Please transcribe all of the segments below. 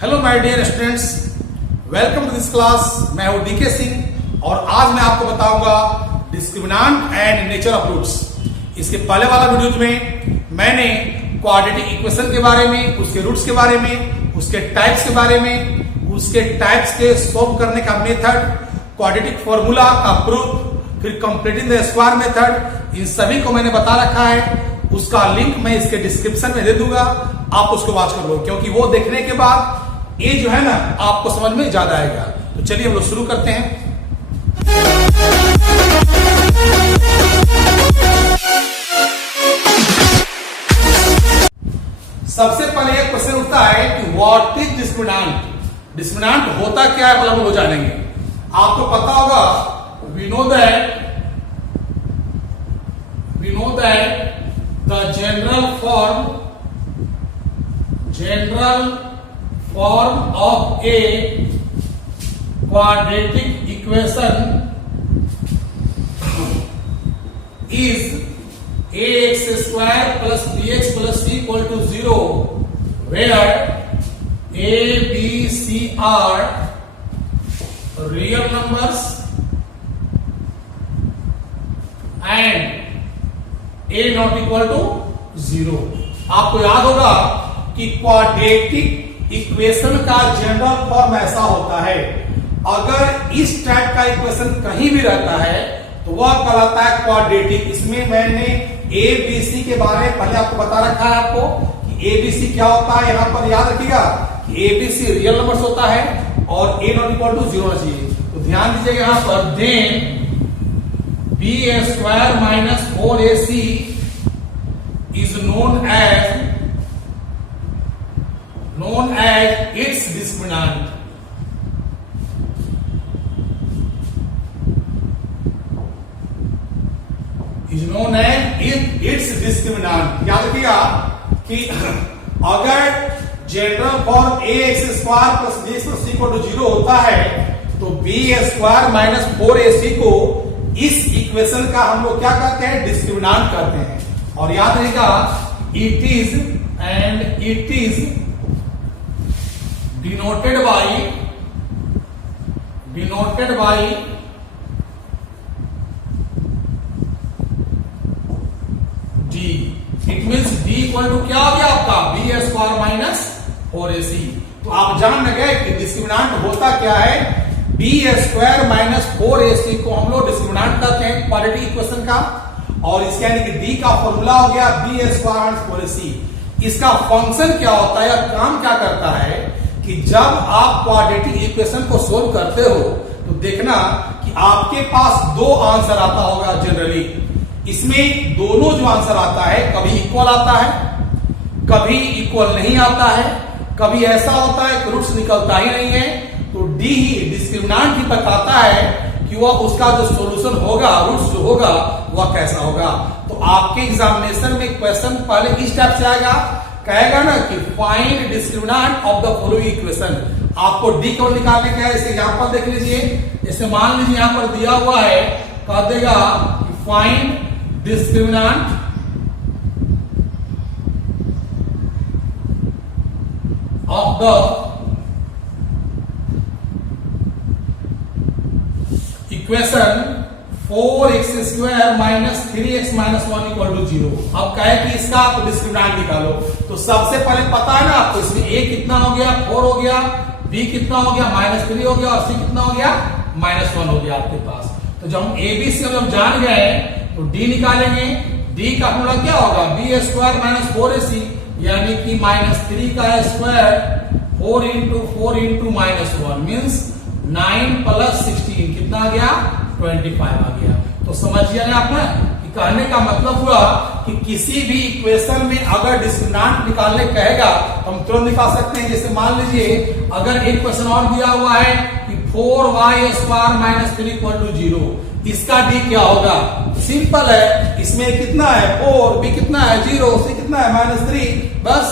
Hello my dear students, welcome to this class. मैं हूं DK Singh और आज मैं आपको बताऊंगा discriminant and nature of roots. इसके पहले वाला वीडियो में मैंने क्वाड्रेटिक इक्वेशन के बारे में, उसके रूट्स के बारे में, उसके टाइप्स के बारे में, उसके टाइप्स के सॉल्व करने का मेथड, क्वाड्रेटिक फॉर्मूला का प्रूफ, फिर कंप्लीटिंग द स्क्वायर मेथड, इन सभी को मैंने बता रखा है। उसका लिंक मैं इसके डिस्क्रिप्शन में दे दूंगा, आप उसको वॉच कर लो, क्योंकि वो देखने के बाद ये जो है ना आपको समझ में ज्यादा आएगा। तो चलिए हम लोग शुरू करते हैं। सबसे पहले एक क्वेश्चन उठता है कि व्हाट इज डिस्क्रिमिनेंट। डिस्क्रिमिनेंट होता क्या है, हम लोग जानेंगे। आपको पता होगा, we know that the general form of a quadratic equation is ax square plus bx plus c equal to 0, where a, b, c are real numbers and a not equal to 0। आपको याद होगा कि quadratic equation का general form ऐसा होता है, अगर इस टाइप का इक्वेशन कहीं भी रहता है तो वह कहलाता है क्वाड्रेटिक। इसमें मैंने ए बी सी के बारे में पहले आपको बता रखा है आपको कि ए बी सी क्या होता है। यहां पर याद रखिएगा कि A B C real numbers होता है और ए नॉट इक्वल टू 0 होना चाहिए। तो ध्यान दीजिएगा यहां पर, then B square minus 4ac is known as its discriminant। is known as its discriminant। याद रखिएगा कि अगर general form A X square plus B X plus C equal to 0 होता है तो बी स्क्वायर माइनस 4ac को इस equation का हम लोग क्या कहते हैं, डिस्क्रिमिनेंट कहते हैं। और याद रहेगा, it is denoted by D. It means D equal to क्या हो गया आपका, बी स्क्वायर माइनस 4ac। तो आप जान गए कि डिस्क्रिमिनेंट होता क्या है। बी स्क्वायर माइनस 4ac को हम लोग डिस्क्रिमिनेंट कहते हैं क्वाड्रेटिक इक्वेशन का, और इसके यानी कि डी का फॉर्मूला हो गया बी स्क्वायर माइनस 4ac। इसका फंक्शन क्या होता है या काम क्या करता है कि जब आप क्वाड्रेटिक इक्वेशन को सोल्व करते हो तो देखना कि आपके पास दो आंसर आता होगा जनरली। इसमें दोनों जो आंसर आता है कभी इक्वल आता है, कभी इक्वल नहीं आता है, कभी ऐसा होता है कि रूट्स निकलता ही नहीं है। तो डी ही डिस्क्रिमिनेंट ही बताता है कि वह उसका जो सॉल्यूशन होगा, रूट्स जो होगा वह कैसा होगा। तो आपके एग्जामिनेशन में क्वेश्चन पहले इस टाइप से आएगा, कहेगा ना कि find discriminant of the following equation. आपको डी को निकालने का है। इसे यहां पर देख लीजिए, जैसे मान लीजिए यहां पर दिया हुआ है, कह देगा कि find discriminant of the equation 4x square minus 3x minus 1 equal to 0। अब कहे कि इसका आप डिस्क्रिमिनेंट निकालो। तो सबसे पहले पता है ना आपको, इसमें a कितना हो गया, 4 हो गया, b कितना हो गया, -3 हो गया, और c कितना हो गया, -1 हो गया आपके पास। तो जब हम a b c हम जान गए तो d निकालेंगे। d का फॉर्मूला क्या होगा, b स्क्वायर माइनस 4ac, यानी कि -3 का square 4 into 4 into -1 means 9 plus 16 कितना आ गया, 25 आ गया। तो समझिए ना आप, कि कहने का मतलब हुआ कि किसी भी इक्वेशन में अगर डिस्क्रिमिनेंट निकालने कहेगा तो हम तुरंत निकाल सकते हैं। जैसे मान लीजिए अगर एक क्वेश्चन और दिया हुआ है कि 4y square minus 3 equal to 0, इसका डी क्या होगा, सिंपल है। इसमें कितना है 4, b कितना है 0, c कितना है -3, बस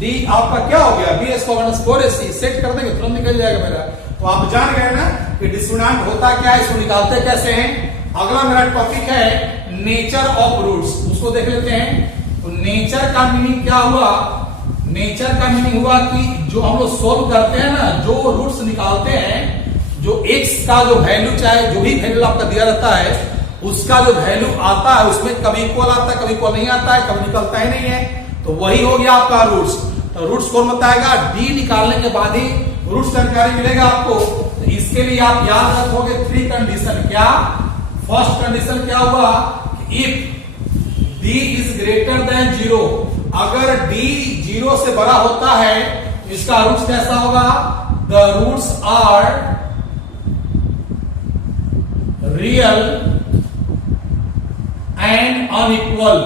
डी आपका क्या हो गया, B square minus 4ac। Set कर देंगे, तुरंत निकल जाएगा मेरा। तो आप जान गए ना कि डिस्क्रिमिनेंट होता क्या है, इसको निकालते कैसे हैं। अगला मेरा टॉपिक है नेचर ऑफ रूट्स, उसको देख लेते हैं। तो नेचर का मीनिंग क्या हुआ, नेचर का मीनिंग हुआ कि जो हम लोग सोल्व करते हैं ना, जो रूट्स निकालते हैं, जो x का जो वैल्यू चाहे जो भी वैल्यू आपका दिया रहता है उसका जो वैल्यू आता है उसमें कभी इक्वल आता है, कभी इक्वल नहीं आता है, कभी निकलता ही नहीं है, तो वही हो गया आपका रूट्स। तो रूट्स कौन बताएगा? डी निकालने के बाद ही रूट्स जानकारी मिलेगा आपको। तो इसके लिए आप याद रखोगे 3 कंडीशन। क्या? फर्स्ट कंडीशन क्या हुआ? If D is greater than 0, अगर डी 0 से बड़ा होता है तो इसका रूट्स कैसा होगा? The roots are real and unequal.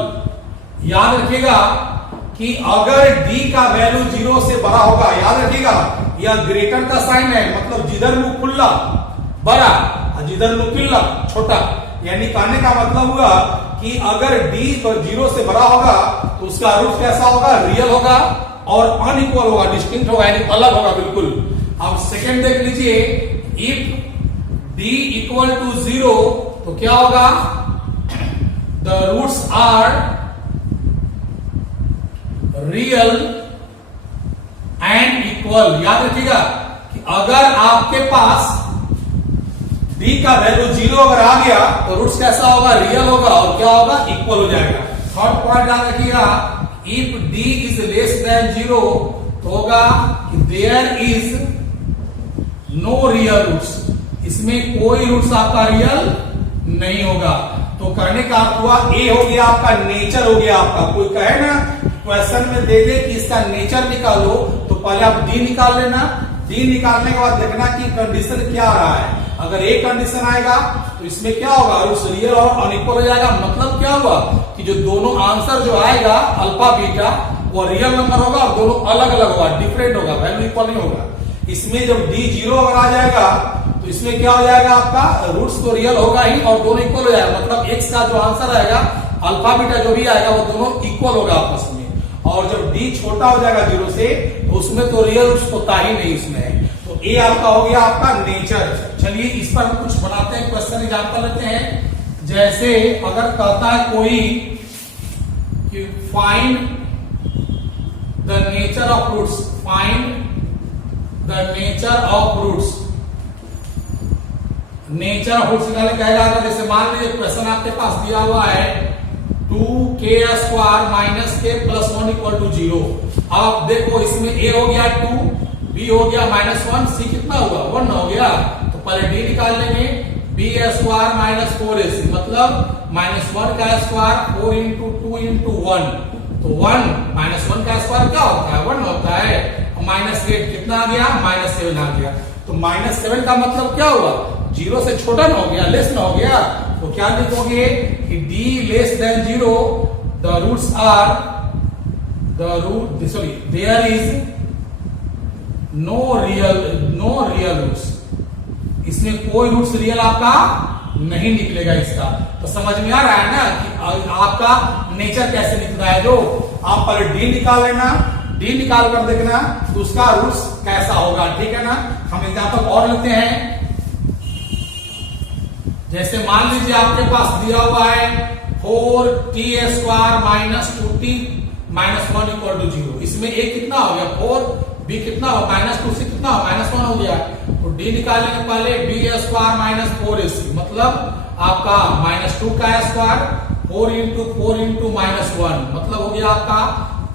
याद रखिएगा कि अगर d का वैल्यू 0 से बड़ा होगा, याद रखिएगा यह ग्रेटर का साइन है, मतलब जिधर मुंह खुला बड़ा और जिधर मुंह खुला छोटा, यानी कहने का मतलब हुआ कि अगर d 0 से बड़ा होगा तो उसका रूट कैसा होगा? रियल होगा और अनइक्वल होगा, डिस्टिंक्ट होगा, यानी अलग होगा बिल्कुल। अब सेकंड देख लीजिए, इफ d इक्वल टू 0 तो क्या होगा? The roots are real and equal. याद रखिएगा कि अगर आपके पास d का वैल्यू 0 अगर आ गया तो रूट्स कैसा होगा? रियल होगा और क्या होगा? इक्वल हो जाएगा। थर्ड पॉइंट याद रखिएगा, if d is less than 0 तो होगा कि there is no real roots, इसमें कोई रूट्स आपका रियल नहीं होगा। तो करने का अर्थ हुआ ए हो गया आपका नेचर हो गया आपका। कोई कहे ना क्वेश्चन में दे दे कि इसका नेचर निकालो तो पहले आप डी निकाल लेना, डी निकालने के बाद देखना कि कंडीशन क्या आ रहा है। अगर ए कंडीशन आएगा तो इसमें क्या होगा? रूट्स रियल और अनइक्वल हो जाएगा। मतलब क्या हुआ कि जो दोनों आंसर जो आएगा अल्फा बीटा वो रियल नंबर होगा और दोनों अलग अलग होगा, डिफरेंट होगा, वैल्यू इक्वल नहीं होगा। इसमें जब डी 0 अगर आ जाएगा तो इसमें क्या हो जाएगा? आपका रूट्स तो रियल होगा ही और दोनों इक्वल हो जाएगा। मतलब एक्स का जो आंसर आएगा अल्फा बीटा जो भी आएगा वो दोनों इक्वल होगा आपस में। और जब डी छोटा हो जाएगा 0 से तो उसमें तो रियल रूट्स होता ही नहीं उसमें। तो ए आपका हो गया आपका नेचर। चलिए इस पर हम कुछ बनाते हैं, क्वेश्चन एग्जांपल लेते हैं। जैसे अगर कहता है कोई कि find the nature of roots, find the nature of roots, nature of roots निकालने कहेगा। जैसे मान लीजिए क्वेश्चन आपके पास दिया हुआ है 2k² minus k plus 1 equal to 0। अब देखो इसमें a हो गया 2, b हो गया -1, c कितना हुआ? 1 हो गया। तो पहले d निकाल लेंगे, b² माइनस 4ac, मतलब -1 का स्क्वायर 4 इंटू 2 इंटू 1, तो 1 -1 का स्क्वायर क्या होता है? 1 होता है। -8 कितना आ गया? -7 आ गया। तो -7 का मतलब क्या हुआ? 0 से छोटा ना हो गया, लेस ना हो गया। तो क्या लिखोगे कि d less than 0 the roots are there is no real roots, इसमें कोई रूट्स रियल आपका नहीं निकलेगा इसका। तो समझ में आ रहा है ना कि आपका नेचर कैसे निकला है। जो आप पहले डी निकाल लेना, डी निकाल कर देखना तो उसका रूट्स कैसा होगा, ठीक है ना। हम एग्जांपल और लेते हैं। जैसे मान लीजिए आपके पास दिया हुआ है 4t² minus 2t minus 1 equal to 0। इसमें a कितना हो गया? 4, b कितना हो? -2c कितना हो? -1 हो गया। तो d निकालने के पहले b² माइनस 4ac, मतलब आपका -2 का स्क्वायर 4 इंटू 4 इंटू -1, मतलब हो गया आपका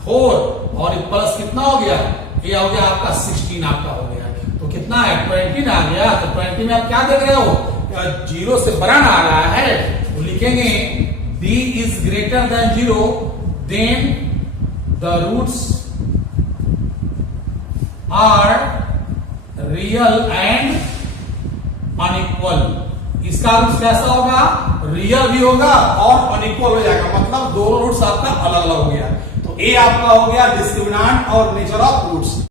4 और प्लस कितना हो गया? ये हो गया आपका 16 आपका हो गया। तो कितना है? 20 आ गया। तो 20 में आप क्या देख रहे हो? 0 से बड़ा ना आ रहा है तो लिखेंगे d is greater than 0 then the roots are real and unequal. इसका रूट्स कैसा होगा? रियल भी होगा और अनइक्वल हो जाएगा, मतलब दोनों रूट्स आपका अलग अलग हो गया। तो ए आपका हो गया डिस्क्रिमिनेंट और नेचर ऑफ रूट्स।